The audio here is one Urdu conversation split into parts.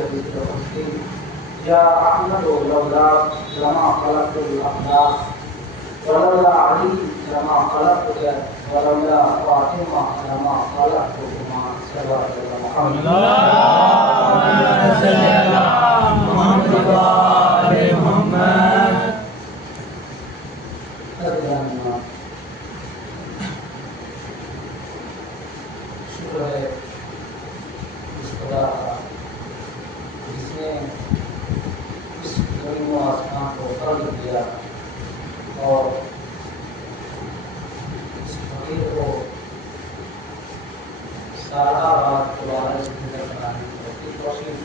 حدیث کی یا احمد لولا لما خلقت الاقدار ولولا علی لما خلقت ولولا فاطمہ لما خلقتهما صلی اللہ علیہ محمد صلی اللہ محمد علیہ محمد. شکر ہے اس خدا کا جس نے اس زمین و آسمان کو خلق کیا اور اس فقیر کو سارا رات دوبارہ زندہ بنانے کی کوشش.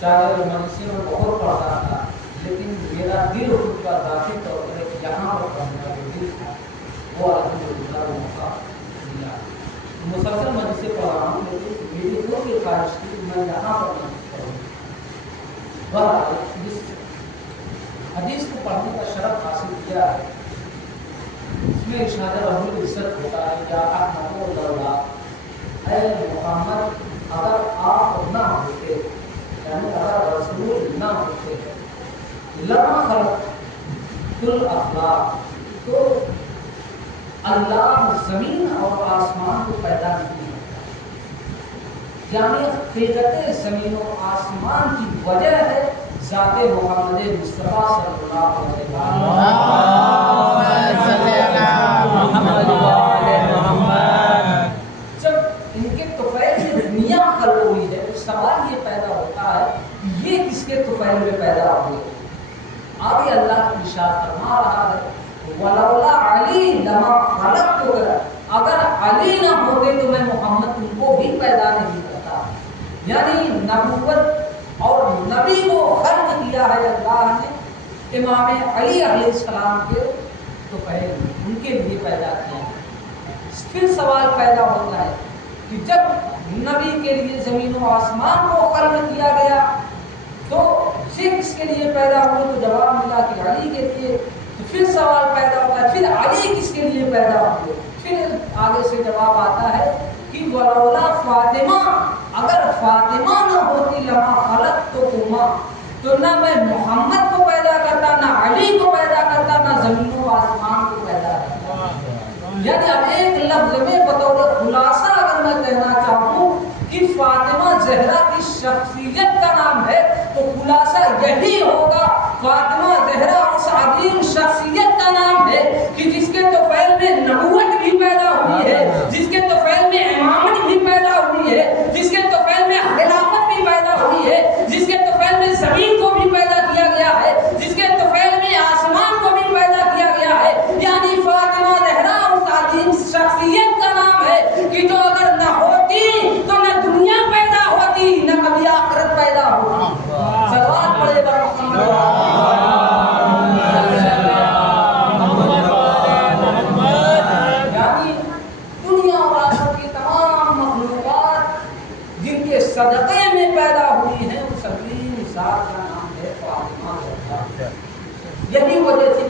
چاہے میں اسی میں بہت پڑھتا تھا لیکن میرا دل خود کا ذاتی طور پر یہاں پر پڑھنے کا دل تھا وہ الحمدللہ موقع ملا. مسلسل میں جسے پڑھ رہا ہوں لیکن میری خود کی خواہش تھی کہ میں یہاں پر پڑھوں. بہرحال اس حدیث کو پڑھنے کا شرف حاصل کیا ہے. اس میں ارشاد رب العزت ہوتا ہے یا احمد لولا اے محمد اگر آپ نہ ہوتے یعنی اگر رسول نہ ہوتے لما خلقت الاخلاق تو اللہ زمین اور آسمان کو پیدا نہیں کرتا. یعنی حقیقت زمین و آسمان کی وجہ ہے ذات محمد مصطفیٰ صلی اللہ علیہ وسلم. جب ان کے طفیل میں دنیا خلق ہوئی ہے تو سوال یہ پیدا ہوتا ہے یہ کس کے طفیل میں پیدا ہوئے. آگے اللہ کی ارشاد فرما رہا ہے ولولا علی لما خلقت اگر علی نہ ہوتے تو میں محمد ان کو بھی پیدا نہیں کرتا. یعنی نبوت اور نبی کو خلق کیا ہے اللہ نے امام علی علیہ السلام کے تو پہلے ان کے لیے پیدا کیا. پھر سوال پیدا ہوتا ہے کہ جب نبی کے لیے زمین و آسمان کو خلق کیا گیا تو صرف اس کے لیے پیدا ہوئے تو جواب ملا کہ علی کے لیے. تو پھر سوال پیدا ہوتا ہے پھر علی کس کے لیے پیدا ہوئے. پھر آگے سے جواب آتا ہے کہ ولولا فاطمہ اگر فاطمہ نہ ہوتی لما خلقتهما تو نہ میں محمد کو پیدا کرتا نہ علی کو پیدا کرتا نہ زمین و آسمان کو پیدا کرتا. یعنی اب ایک لفظ میں بطور خلاصہ اگر میں کہنا چاہوں کہ فاطمہ زہرا کی شخصیت کا نام ہے تو خلاصہ یہی ہوگا فاطمہ زہرا اس عظیم شخصیت کا نام ہے کہ جس کے طفیل میں نبوت بھی پیدا ہوئی ہے, جس کے طفیل میں امامت بھی پیدا ہوئی ہے, جس کے طفیل میں خلافت بھی پیدا ہوئی ہے, جس کے طفیل میں زمین کو بھی پیدا کیا گیا ہے, جس کے طفیل میں آسمان کو بھی پیدا کیا گیا ہے. یعنی فاطمہ زہرا اس عظیم شخصیت کا نام ہے کہ جو اگر نہ ہوتی تو نہ دنیا پیدا ہوتی نہ کبھی آخرت پیدا ہوتی. سوال پڑے گا یعنی دنیا اور آخرت کی تمام مخلوقات جن کے صدقے میں پیدا ہوئی ہیں اس عظیم ذات کا نام ہے فاطمہ زہرا. یہی وجہ تھی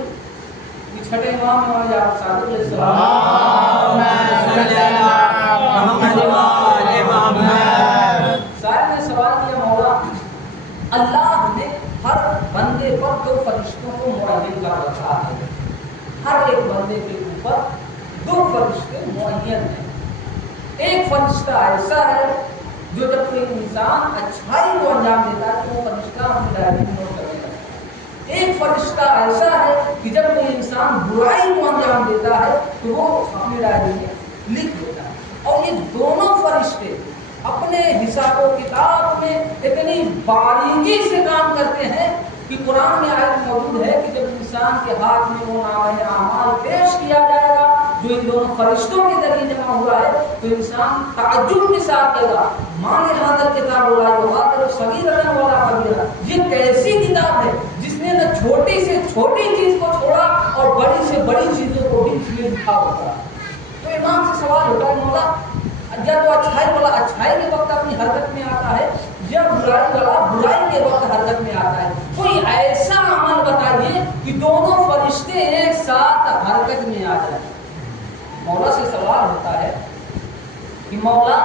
کہ چھٹے امام جعفر صادق علیہ السلام صاحب نے سوال کیا مولا اللہ نے ہر بندے پر دو فرشتوں کو معین کر رکھا ہے. ہر ایک بندے کے اوپر دو فرشتے معین ہیں. ایک فرشتہ ایسا ہے جو جب کوئی انسان اچھائی کو انجام دیتا ہے تو وہ فرشتہ اپنی ڈائری میں نوٹ کرنے لگتا ہے. ایک فرشتہ ایسا ہے کہ جب کوئی انسان برائی کو انجام دیتا ہے تو وہ اپنی ڈائری میں لکھ دیتا ہے. اور یہ دونوں فرشتے اپنے حساب و کتاب میں اتنی باریکی سے کام کرتے ہیں کہ قرآن میں آیت موجود ہے کہ جب انسان کے ہاتھ میں وہ نامہ اعمال پیش کیا جائے گا جو ان دونوں فرشتوں کے ذریعے جمع ہوا ہے تو انسان تعجب کے ساتھ کہے گا مان ھذا الکتاب لا یغادر صغیرۃ ولا کبیرۃ. یہ کیسی کتاب ہے جس نے نہ چھوٹی سے چھوٹی چیز کو چھوڑا اور بڑی سے بڑی چیزوں کو بھی اس میں لکھا ہوتا ہے. تو امام سے سوال ہوتا ہے مولا جب وہ اچھائی والا اچھائی کے وقت اپنی حرکت میں آتا ہے یا برائی والا برائی کے وقت حرکت میں آتا ہے, کوئی ایسا عمل بتائیے کہ دونوں فرشتے ایک ساتھ حرکت میں آ جائیں. مولا سے سوال ہوتا ہے کہ مولا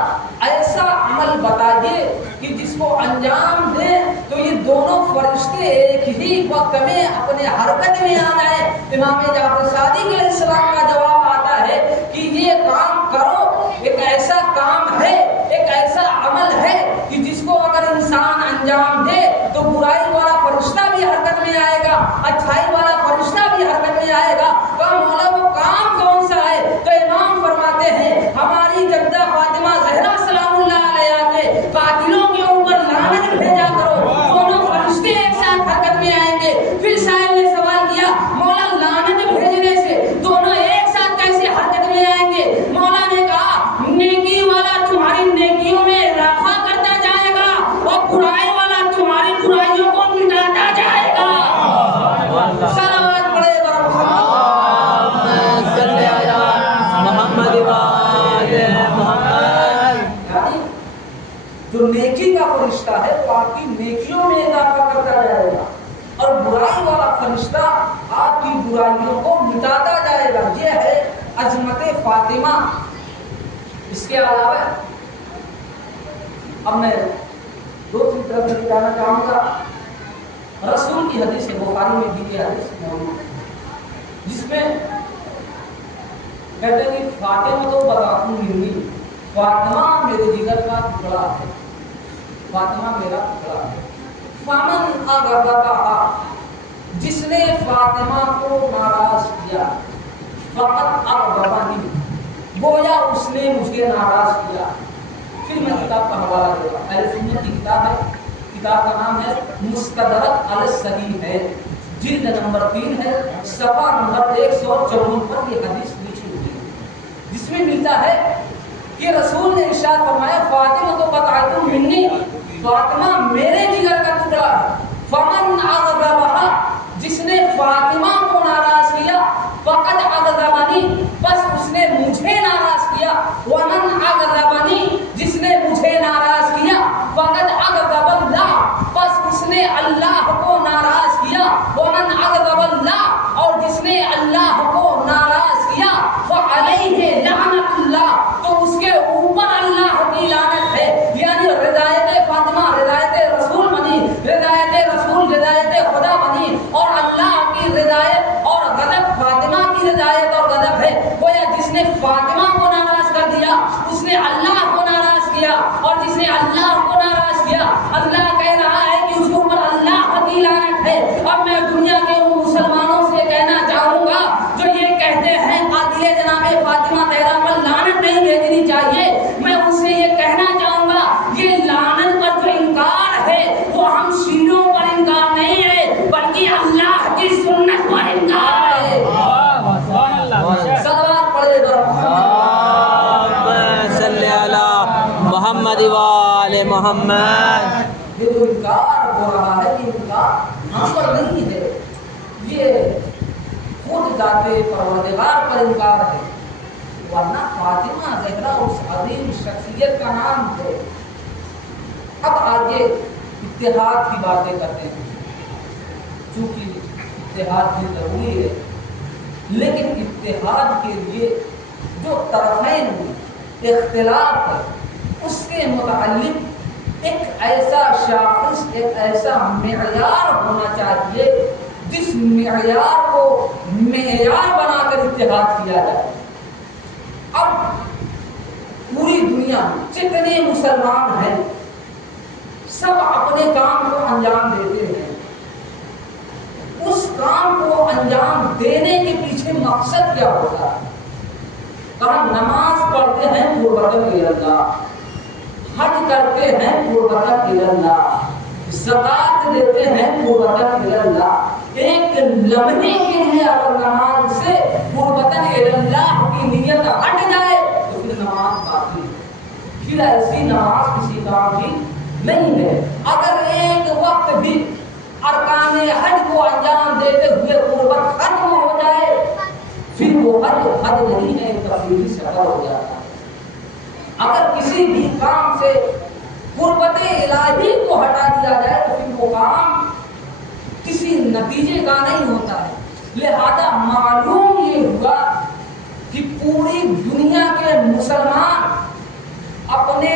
ایسا عمل بتا بتائیے کہ جس کو انجام دے تو یہ دونوں فرشتے ایک ہی وقت میں اپنے حرکت میں آ جائے۔ امام جعفر صادق علیہ السلام کا جواب آتا ہے کہ یہ کام کرو، ایک ایسا کام ہے، ایک ایسا عمل ہے کہ جس کو اگر انسان انجام دے تو برائی والا فرشتہ بھی حرکت میں آئے گا، اچھائی والا فرشتہ بھی حرکت میں آئے گا۔ مولا وہ کام کون سا ہے؟ تو امام فرماتے ہیں ہماری جدہ فاطمہ زہرا سلام اللہ علیہا کے قاتلوں کے اوپر لعنت بھیجا کرو، دونوں فرشتے ایک ساتھ حرکت میں آئیں گے۔ پھر سائل نے سوال کیا مولا لعنت بھیجنے سے دونوں ایک ساتھ کیسے حرکت میں آئیں گے؟ مولا نے کہا نیکی والا تمہاری نیکیوں میں اضافہ کرتا جائے گا اور برائی والا تمہاری برائیوں کو مٹاتا جائے گا۔ صلوات پڑھے جو نیکی کا فرشتہ ہے وہ آپ کی نیکیوں میں اضافہ کرتا جائے گا اور برائی والا فرشتہ آپ کی برائیوں کو مٹاتا جائے گا۔ یہ ہے عظمت فاطمہ۔ اس کے علاوہ اب میں دوسری طرف سے کہنا چاہوں گا، رسول کی حدیث ہے، بخاری میں بھی یہ حدیث موجود ہے جس میں کہتے ہیں کہ فاطمہ تو بطاقوں منی، فاطمہ میرے جگر کا ٹکڑا ہے، فاطمہ میرا ٹکڑا ہے۔ فمن اغضبها، جس نے فاطمہ کو ناراض کیا، فقط اغضبنی، گویا اس نے مجھے ناراض کیا۔ پھر میں کتاب کا حوالہ دے گا، اہل سنت کی کتاب ہے، کتاب کا نام ہے مستدرک علی الصحیح ہے، جلد نمبر 3 ہے، صفحہ نمبر 154 پر یہ حدیث لکھی ہوئی ہے، جس میں ملتا ہے کہ رسول نے ارشاد فرمایا فاطمہ تو بطاعت منی، فاطمہ میرے جگر کا ٹکڑا ہے۔ فمن اغضبها، جس نے فاطمہ کو ناراض کیا، فقد اغضبنی، بس اس نے مجھے ناراض کیا۔ ومن اغضبنی، جس نے مجھے ناراض کیا، فقد اغضب اللہ، بس اس نے اللہ کو ناراض کیا۔ ومن اغضب اللہ، اور جس نے اللہ کو ناراض کیا، فعلیہ لعنت اللہ، تو اس کے اوپر اللہ کی لعنت ہے۔ یعنی رضایت فاطمہ رضایت رسول بنی، رضایت رسول رضایت خدا بنی، اور اللہ کی رضایت اور غضب فاطمہ کی رضایت اور غضب ہے۔ گویا جس نے فاطمہ کو ناراض کر دیا اس نے اللہ کو ناراض کیا، اور جس نے اللہ کو ناراض کیا اللہ کہہ رہا ہے کہ اس کے اوپر اللہ کی لعنت ہے۔ اب میں دنیا کے ان مسلمانوں سے کہنا چاہوں گا جو یہ کہتے ہیں قاتل جناب فاطمہ زہرا پر لعنت نہیں بھیجنی چاہیے، میں ان سے یہ کہنا چاہوں گا یہ لعنت پر جو انکار ہے وہ ہم شیعوں پر انکار نہیں ہے بلکہ اللہ کی سنت پر انکار ہے۔ صلوات پڑھے محمد وآل محمد۔ یہ جو انکار ہو رہا ہے یہ انکار ہم پر نہیں ہے، یہ خود ذات پروردگار پر انکار ہے، ورنہ فاطمہ زہرا اس عظیم شخصیت کا نام ہے۔ اب آگے اتحاد کی باتیں کرتے ہیں، چونکہ اتحاد بھی ضروری ہے، لیکن اتحاد کے لیے جو طرفین میں اختلاف ہے اس کے متعلق ایک ایسا شاخص، ایک ایسا معیار ہونا چاہیے جس معیار کو معیار بنا کر اتحاد کیا جائے۔ اب پوری دنیا میں جتنے مسلمان ہیں سب اپنے کام کو انجام دیتے ہیں، اس کام کو انجام دینے کے پیچھے مقصد کیا ہوتا ہے؟ کہا نماز پڑھتے ہیں قربتاً اللہ، حج کرتے ہیں قربتاً اللہ، زکات دیتے ہیں قربتاً اللہ۔ ایک لمحے کے لیے اگر نماز سے قربتاً اللہ کی نیت ہٹ جائے تو پھر نماز باطل ہے، پھر ایسی نماز کسی کام کی نہیں ہے۔ اگر ایک وقت بھی ارکان حج کو انجام دیتے ہوئے قربت ختم ہو جائے پھر وہ حج نہیں ہے، تفریحی سفر ہو جاتا ہے۔ اگر کسی بھی کام سے قربت الہی کو ہٹا دیا جائے تو پھر وہ کام کسی نتیجے کا نہیں ہوتا ہے۔ لہذا معلوم یہ ہوا کہ پوری دنیا کے مسلمان اپنے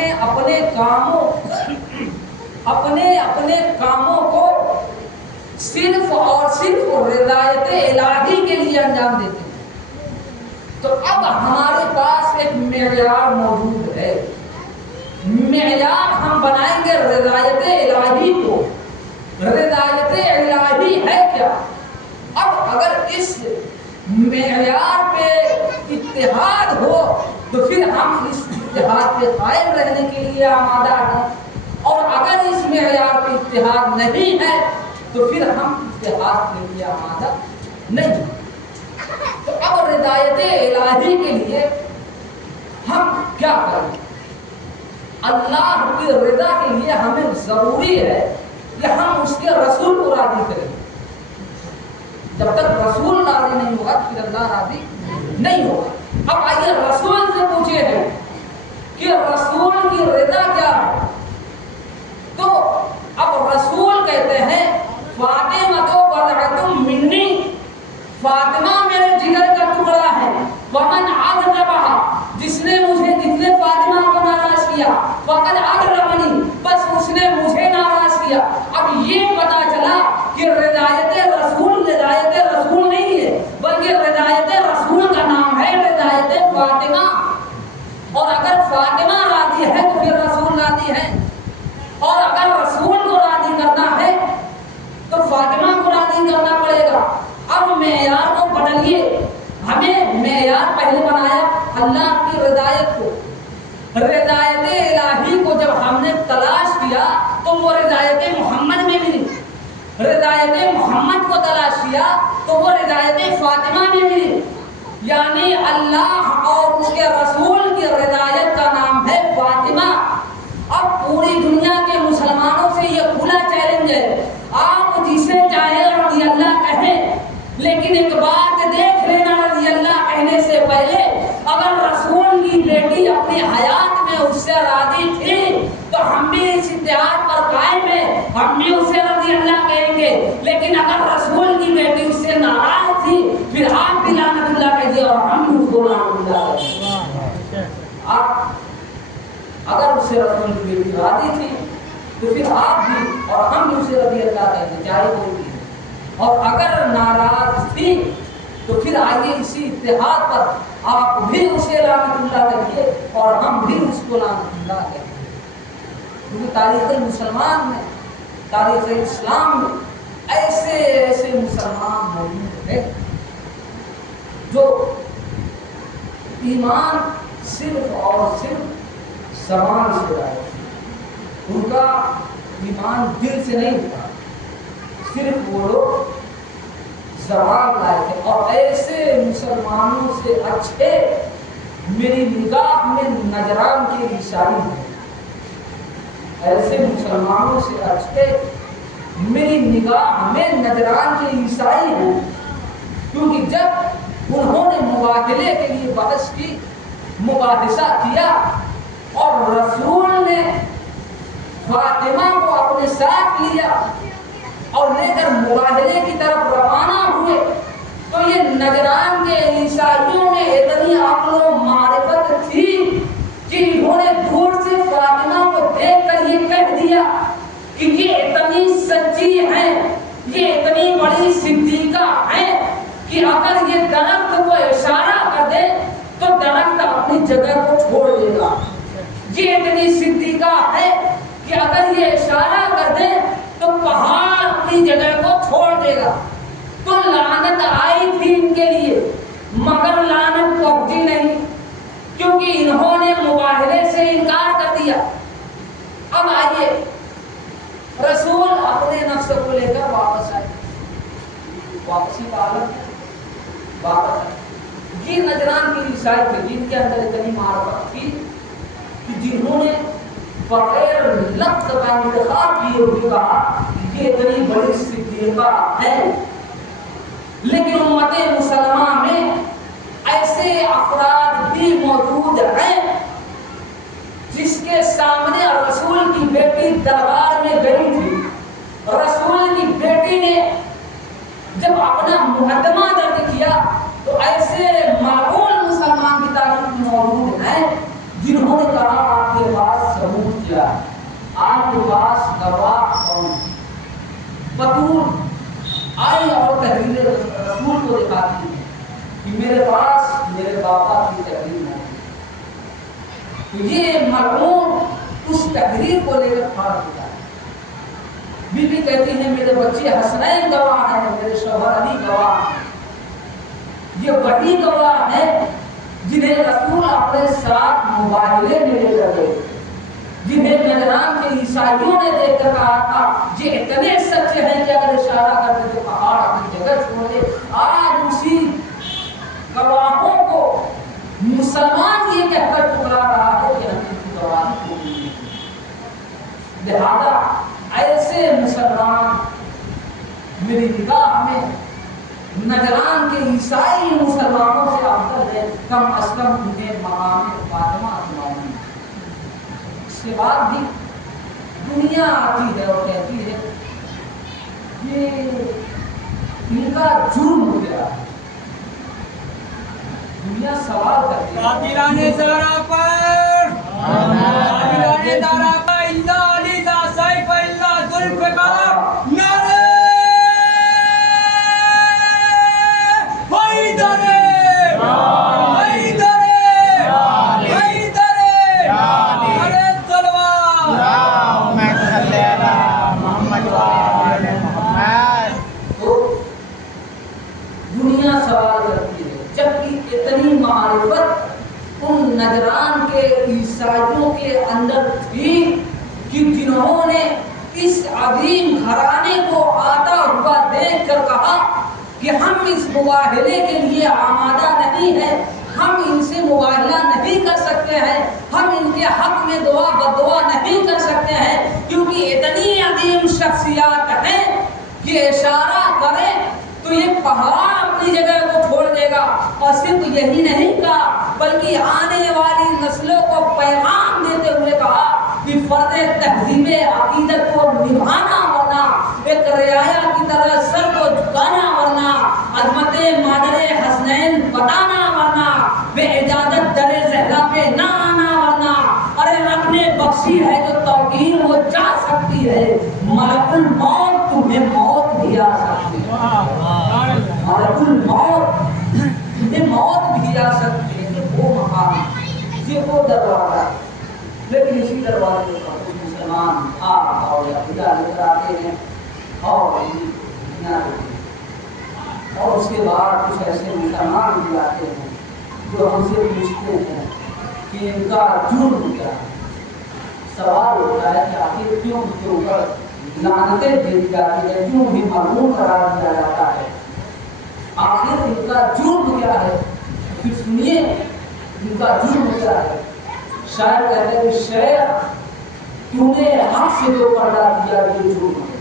کاموں کو صرف اور صرف رضایت الہی کے لیے انجام دیتے ہیں۔ تو اب ہمارے پاس ایک معیار موجود ہے، معیار ہم بنائیں گے رضایت الہی کو۔ رضایت الہی ہے کیا؟ اب اگر اس معیار پہ اتحاد ہو تو پھر ہم اس اتحاد پہ قائم رہنے کے لیے آمادہ ہیں، اور اگر اس معیار پہ اتحاد نہیں ہے تو پھر ہم اتحاد کے لیے آمادہ نہیں۔ تو اب رضایت الہی کے لیے ہم کیا کریں؟ اللہ کی رضا کے لیے ہمیں ضروری ہے کہ ہم اس کے رسول کو راضی کریں۔ جب تک رسول راضی نہیں ہوگا پھر اللہ راضی نہیں ہوگا۔ اب آئیے رسول سے پوچھے ہیں کہ رسول کی رضا کیا ہے؟ تو اب رسول کہتے ہیں فاطمہ تو بضعۃ منی، فاطمہ میرے جگر کا ٹکڑا ہے، ومن عذبها، جس نے فاطمہ کو ناراض کیا، فقد اغربنی، بس اس نے مجھے ناراض کیا۔ اب یہ پتا چلا کہ رضایت رسول نہیں ہے، بلکہ رضایت رسول کا نام ہے رضایت فاطمہ۔ اور اگر فاطمہ راضی ہے تو پھر رسول راضی ہے، اور اگر رسول کو راضی کرنا ہے تو فاطمہ کو راضی کرنا پڑے گا۔ اب معیار کو بدلیے، ہمیں معیار پہلے بنایا اللہ کی رضایت کو، رضایت الہی کو جب ہم نے تلاش کیا تو وہ رضایت محمد میں ملی، رضایت محمد کو تلاش کیا تو وہ رضایت فاطمہ میں ملی، یعنی اللہ اور اس کے رسول کی رضایت کا نام ہے فاطمہ۔ اب پوری دنیا کے مسلمانوں سے یہ کھلا چیلنج ہے، آپ جسے چاہے رضی اللہ کہیں، لیکن ایک بات دیکھ لینا، رضی اللہ کہنے سے پہلے اگر رسول کی بیٹی اپنی حیات میں اس سے راضی تھی تو ہم بھی اس اتحاد پر قائم ہیں، ہم بھی اسے رضی اللہ کہیں گے۔ لیکن اگر رسول کی بیٹی اس سے ناراض تھی پھر آپ بھی لعنت اللہ کہیے اور ہم بھی اس کو لعنت اللہ کہیں۔ اگر اس سے رسول کی بیٹی راضی تھی تو پھر آپ بھی اور ہم بھی اسے رضی اللہ کہیں گے، چاہے کوئی بھی۔ اور اگر ناراض تھی تو پھر آئیے اسی اتحاد پر آپ بھی اسے لعنت اللہ کہیے اور ہم بھی اس کو لعنت اللہ کہیں گے۔ کیونکہ تاریخ مسلمان میں، تاریخ اسلام میں ایسے مسلمان موجود ہیں جو ایمان صرف اور صرف زبان سے لائے، ان کا ایمان دل سے نہیں تھا، صرف وہ لوگ زبان لائے تھے۔ اور ایسے مسلمانوں سے اچھے میری نگاہ میں نجران کے عیسائی ہیں، ایسے مسلمانوں سے اچھے میری نگاہ میں نجران کے عیسائی ہیں، کیونکہ جب انہوں نے مبادلے کے لیے بحث کی، مباحثہ کیا اور رسول نے فاطمہ کو اپنے ساتھ لیا اور لے کر مبادلے کی طرف روانہ ہوئے، تو یہ نجران کے عیسائیوں میں اتنی عقل و معرفت تھی کہ انہوں نے دور سے فاطمہ کو دیکھ کر یہ کہہ دیا کہ یہ اتنی سچی ہے، یہ اتنی بڑی صدیقہ ہے کہ اگر یہ درخت کو اشارہ کر دے تو درخت اپنی جگہ کو چھوڑ دے گا، یہ اتنی صدیقہ ہے کہ اگر یہ اشارہ کر دے تو پہاڑ اپنی جگہ کو چھوڑ دے گا۔ تو لعنت آئی تھی ان کے لیے، مگر لعنت پہنچی نہیں، کیونکہ انہوں نے مباہلے سے انکار کر دیا۔ اب آئیے رسول اپنے نفس کو لے کر واپس آئے، واپسی کا عالم ہے، واپس آئے۔ یہ نجران کی عیسائی تھے جن کے اندر اتنی معرفت تھی کہ جنہوں نے بغیر لفظ کا انتخاب کیے ہوئے کہا یہ اتنی بڑی صدیقہ ہے۔ لیکن امت مسلمہ میں ایسے افراد بھی موجود ہیں جس کے سامنے رسول کی بیٹی دربار میں گئی تھی، رسول کی بیٹی نے جب اپنا مقدمہ درج کیا تو ایسے معقول مسلمان کی تاریخ میں موجود ہیں جنہوں نے کہا آپ کے آپ کے پاس گواہ کون ہے؟ بطول آئی اور تحریر رسول کو دکھاتی ہے کہ میرے پاس میرے بابا کی تحریر ہے. تو یہ مرحوم اس تحریر کو لے کر پھاڑ دیتا ہے. بی بی کہتی ہیں میرے بچے حسنین گواہ ہیں، میرے شوہر علی گواہ ہیں. یہ وہی گواہ ہے جنہیں رسول اپنے ساتھ مباہلے میں لے کر گئے، جنہیں نجران کے عیسائیوں نے دیکھ کر کہا تھا یہ اتنے سچے ہیں کہ اگر اشارہ کرتے تو پہاڑ اپنی جگہ چھوڑ دے. آج اسی گواہوں کو مسلمان یہ کہہ کر ٹھکرا رہا ہے کہ ہم ان کی گواہی کو نہیں دیں. لہذا ایسے مسلمان میری نگاہ میں نجران کے عیسائی مسلمانوں سے افضل ہے، کم از کم انہیں مقام فاطمہ سناؤں. اس کے بعد بھی دنیا آتی ہے اور کہتی ہے یہ ان کا جرم کیا ہے. دنیا سوال کرتی ہے قاتلان زہرا پر قاتلان زہرا پر الا علی لا سیف الا ذوالفقار نعرہ حیدر حیدر حیدر ارے تلوار اللہم صلی علی محمد و آل محمد. تو دنیا سوال کرتی ہے جبکہ اتنی معرفت ان نجران کے عیسائیوں کے اندر تھی کہ جنہوں نے اس عظیم گھرانے کو آتا ہوا دیکھ کر کہا کہ ہم اس مباہلے کے لیے آمادہ نہیں ہیں، ہم ان سے مباہلہ نہیں کر سکتے ہیں، ہم ان کے حق میں دعا بدعا نہیں کر سکتے ہیں، کیونکہ اتنی عظیم شخصیات ہیں کہ اشارہ کریں تو یہ پہاڑ اپنی جگہ کو چھوڑ دے گا. اور صرف یہی نہیں کہا بلکہ آنے والی نسلوں کو پیغام دیتے ہوئے کہا کہ فرض تہذیب عقیدت کو نبھانا ورنہ ایک رعایا کی طرح سر کو جھکانا ورنہ عظمت مادر حسنین بتانا ورنہ بے اجازت در زہرا پہ نہ آنا ورنہ ارے رب نے بخشی ہے جو توقیر وہ جا سکتی ہے، ملک الموت تمہیں موت بھی آ سکتی ہے، ملک الموت تمہیں موت بھی آ سکتی ہے. یہ وہ مقام ہے، یہ وہ دروازہ ہے. لیکن اسی دروازے پر کچھ مسلمان آپ اور یا لے کر آتے ہیں اور اور اس کے بعد کچھ ایسے مسلمان بھی آتے ہیں جو ہم سے پوچھتے ہیں کہ ان کا جرم کیا ہے. سوال ہوتا ہے کہ آخر کیوں ان کے اوپر لعنتیں بھیجی جاتی ہے، کیوں بھی مرحوم قرار دیا جاتا ہے، آخر ان کا جرم کیا ہے. پھر سنیے ان کا جرم کیا ہے. شاید کہتے ہیں شیخ تو نے حق سے جو پردہ کیا یہ جرم ہے.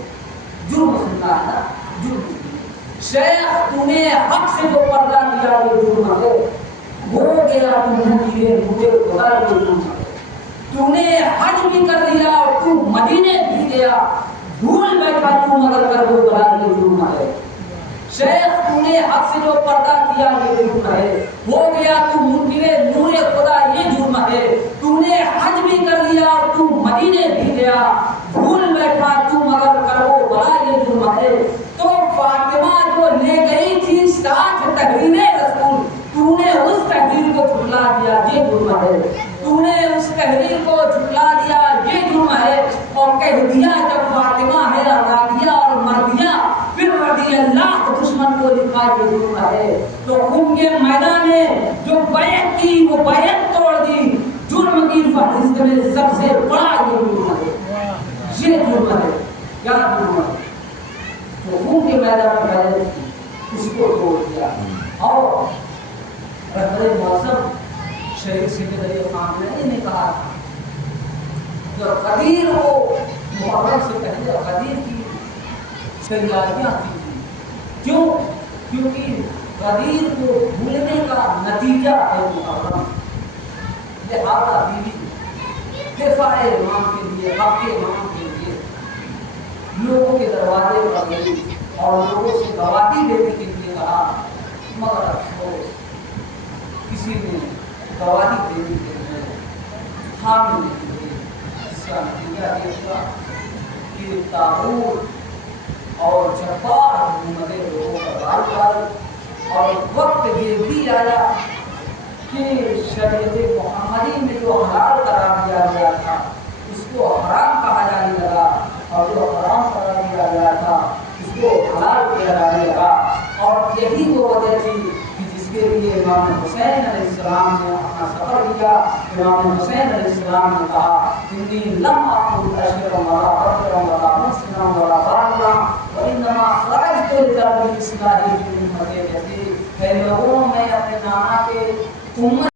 جرم سننا ہے نا، جرم. شیخ تو نے حق سے جو پردہ کیا یہ جرم ہے. ہو گیا تم نے مجھے خدا یہ جرم ہے. تو نے حج بھی کر لیا اور تو مدینے بھی گیا، بھول بیٹھا تو مگر کر وہ بلا یہ جرم ہے. شیخ تو نے حق سے جو پردہ کیا یہ جرم ہے. ہو گیا تو منکر نور خدا یہ جرم ہے. تو نے حج بھی کر لیا اور تو مدینے بھی گیا، بھول بیٹھا تو مگر کر وہ بلا یہ جرم ہے. تو فاطمہ جو لے گئی تھی ساتھ تحریر رسول، تو نے اس تحریر کو جھٹلا دیا یہ جرم ہے. تو نے اس تحریر کو جھٹلا دیا یہ جرم ہے. اور کہہ دیا جب فاطمہ ہے راضیہ اور مرضیہ پھر رضی اللہ دشمن کو لکھا یہ جرم ہے. تو ان کے میدان میں جو بیعت کی وہ بیعت توڑ دی. جرم کی فہرست میں سب سے بڑا یہ جرم ہے، یہ جرم ہے. کیا جرم ہے؟ تو ان کے میدان میں بیعت کی اس کو توڑ دیا. اور رہبر معظم شہید سید علی خامنہئی نے کہا تھا کہ قدیر کو محرم سے پہلے قدیر کی تیاریاں کی تھی. کیوں؟ کیونکہ قدیر کو بھولنے کا نتیجہ ہے محرم. لہذا بیوی دفاع امام کے لیے، حق امام کے لیے لوگوں کے دروازے پر گئی اور لوگوں سے گواہی دینے کے لیے کہا، مگر افسوس کسی نے گواہی دینے کے لیے حامی نہیں ہوئی. اس کا نتیجہ نتیجہ دیکھا کہ طاغوت اور جبار حکومتیں لوگوں کا بال پال، اور وقت یہ بھی آیا کہ شریعت محمدی میں جو حلال قرار دیا گیا تھا اس کو حرام کہا جانے لگا، اور جو حرام قرار دیا گیا تھا اس کو حلال کیا جانے لگا۔ اور یہی وہ وجہ تھی کہ جس کے لیے امام حسین علیہ السلام نے اپنا سفر کیا۔ امام حسین علیہ السلام نے کہا انی لم اقل اشرا ولا بکرا ولا مسنا ولا بارا وانما خرجت لطلب الاصلاح في امتی، اے لوگوں میں اپنے نانا کے امت